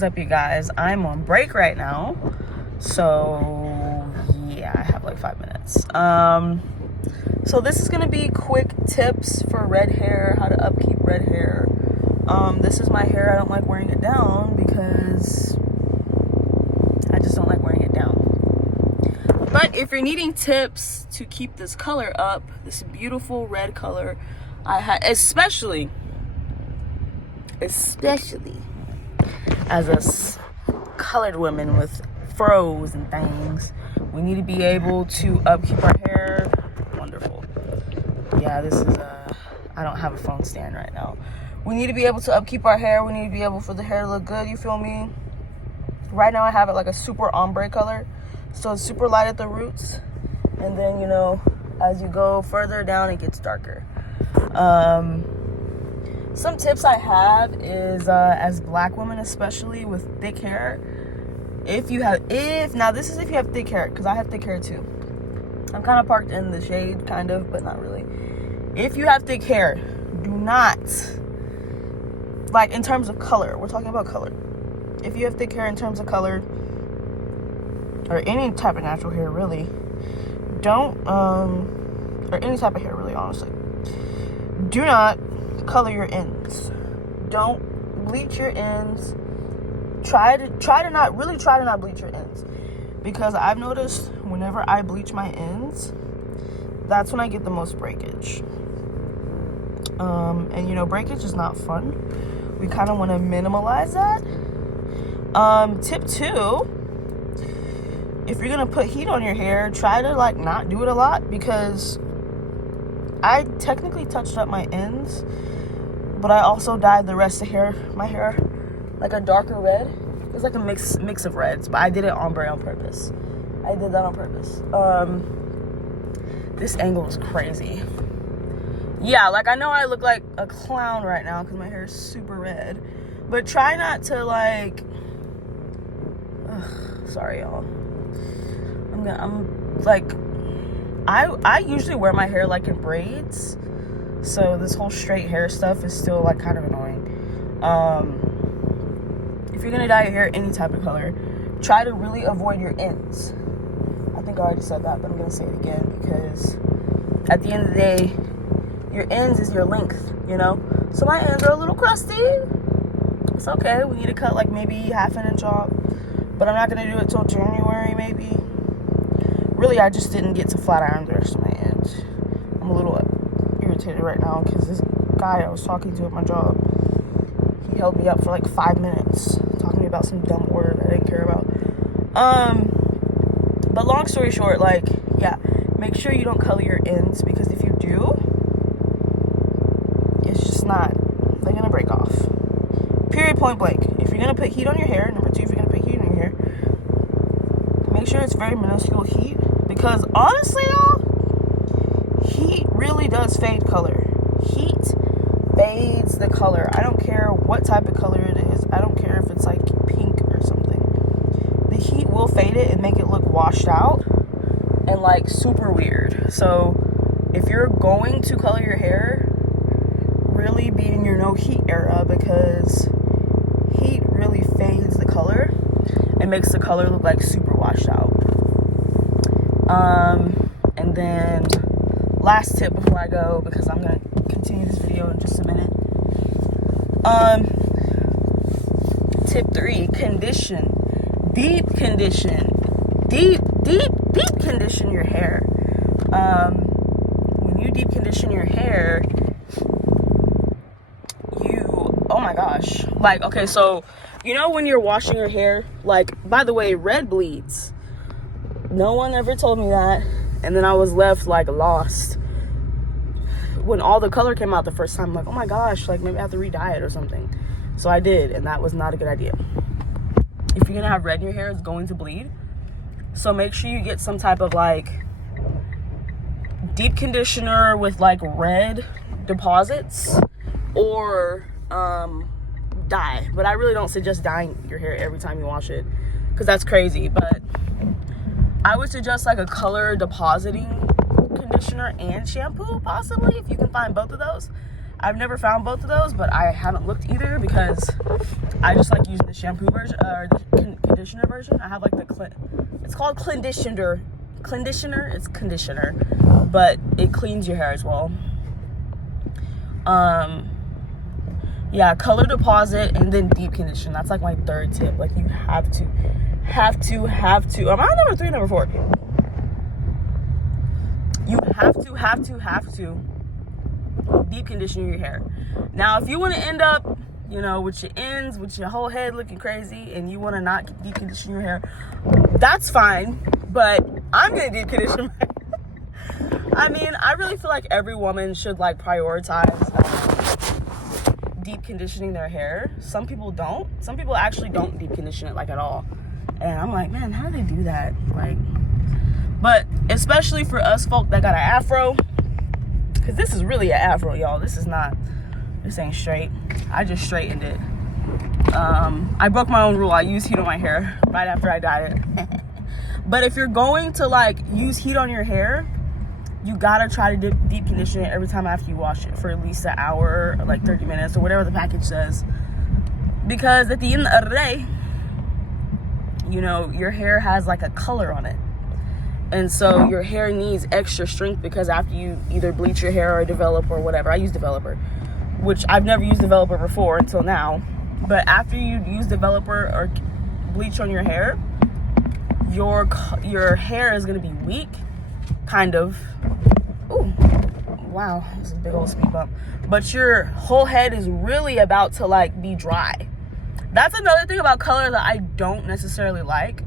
What's up, you guys? I'm on break right now, so yeah, I have like 5 minutes. So this is gonna be quick tips for red hair, how to upkeep red hair. This is my hair. I don't like wearing it down because I just don't like wearing it down. But if you're needing tips to keep this color up, this beautiful red color, especially as us colored women with fros and things, we need to be able to upkeep our hair. Wonderful. Yeah, this is I don't have a phone stand right now. We need to be able to upkeep our hair. We need to be able for the hair to look good, you feel me? Right now I have it like a super ombre color, so it's super light at the roots, and then, you know, as you go further down, it gets darker. Some tips I have is, as black women, especially with thick hair, if you have thick hair, because I have thick hair too. I'm kind of parked in the shade, kind of, but not really. If you have thick hair, do not, like in terms of color, we're talking about color. If you have thick hair in terms of color, or any type of natural hair really, or any type of hair really, honestly, do not color your ends. Don't bleach your ends. Try to not bleach your ends, because I've noticed whenever I bleach my ends, that's when I get the most breakage. And you know, breakage is not fun. We kind of want to minimize that. Tip 2, if you're gonna put heat on your hair, try to like not do it a lot, because I technically touched up my ends, but I also dyed the rest of my hair like a darker red. It was like a mix of reds, but I did it ombre on purpose. I did that on purpose. This angle is crazy. Yeah, like I know I look like a clown right now because my hair is super red, but try not to like, sorry y'all. I usually wear my hair like in braids, so this whole straight hair stuff is still like kind of annoying. If you're gonna dye your hair any type of color, try to really avoid your ends. I think I already said that, but I'm gonna say it again, because at the end of the day, your ends is your length, you know? So my ends are a little crusty. It's okay. We need to cut like maybe half an inch off, but I'm not gonna do it till January maybe. Really, I just didn't get to flat iron the rest of my ends. I'm a little irritated right now because this guy I was talking to at my job, he held me up for like 5 minutes talking to me about some dumb order that I didn't care about. But long story short, like, yeah, make sure you don't color your ends, because if you do, it's just not, they're gonna break off. Period, point blank. If you're gonna put heat on your hair, number 2, if you're gonna put heat on your hair, make sure it's very minuscule heat, because honestly y'all, heat really does fade color. Heat fades the color. I don't care what type of color it is. I don't care if it's like pink or something. The heat will fade it and make it look washed out and like super weird. So if you're going to color your hair, really be in your no heat era, because heat really fades the color and makes the color look like super washed out. And then last tip before I go, because I'm gonna continue this video in just a minute. Tip 3, condition. Deep condition your hair. When you deep condition your hair, oh my gosh, like, okay, so you know when you're washing your hair, like, by the way, red bleeds. No one ever told me that, and then I was left like lost when all the color came out the first time. I'm like, oh my gosh, like maybe I have to re-dye it or something. So I did, and that was not a good idea. If you're gonna have red in your hair, it's going to bleed. So make sure you get some type of like deep conditioner with like red deposits, or dye. But I really don't suggest dyeing your hair every time you wash it, because that's crazy. But I would suggest like a color depositing conditioner and shampoo, possibly, if you can find both of those. I've never found both of those, but I haven't looked either because I just like using the shampoo version or the conditioner version. I have like it's called conditioner. It's conditioner, but it cleans your hair as well. Yeah, color deposit and then deep condition. That's like my third tip. Like you have to. Am I number 3, number 4? You have to deep condition your hair. Now, if you want to end up, you know, with your ends, with your whole head looking crazy, and you want to not deep condition your hair, that's fine. But I'm gonna deep condition my hair. I mean, I really feel like every woman should like prioritize deep conditioning their hair. Some people don't. Some people actually don't deep condition it like at all. And I'm like, man, how do they do that? Like, but especially for us folk that got an afro, because this is really an afro, y'all. This ain't straight. I just straightened it. I broke my own rule. I use heat on my hair right after I dyed it. But if you're going to like use heat on your hair, you gotta try to deep condition it every time after you wash it for at least an hour, or like 30 minutes, or whatever the package says. Because at the end of the day, you know, your hair has like a color on it. And so your hair needs extra strength because after you either bleach your hair or develop or whatever. I use developer, which I've never used developer before until now. But after you use developer or bleach on your hair, your hair is going to be weak, kind of. Ooh, wow, this is a big old speed bump. But your whole head is really about to like be dry. That's another thing about color that I don't necessarily like.